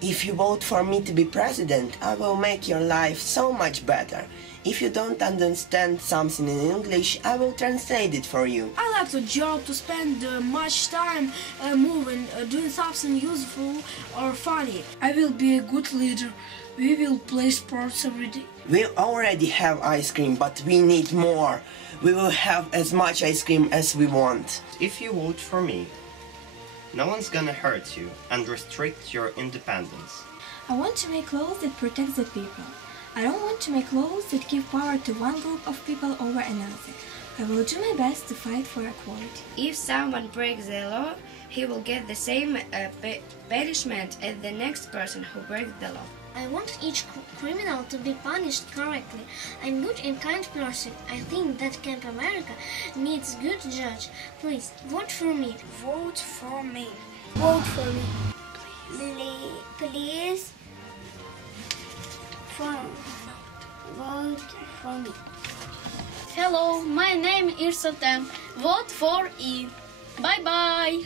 If you vote for me to be president, I will make your life so much better. If you don't understand something in English, I will translate it for you. I like the job to spend much time moving, doing something useful or funny. I will be a good leader. We will play sports every day. We already have ice cream, but we need more. We will have as much ice cream as we want. If you vote for me, no one's gonna hurt you and restrict your independence. I want to make laws that protect the people. I don't want to make laws that give power to one group of people over another. I will do my best to fight for equality. If someone breaks the law, he will get the same punishment as the next person who breaks the law. I want each criminal to be punished correctly. I'm good and kind person. I think that Camp America needs good judge. Please, vote for me. Vote for me. Vote for me. Please. Vote for me. Hello, my name is Satem. Vote for E. Bye bye.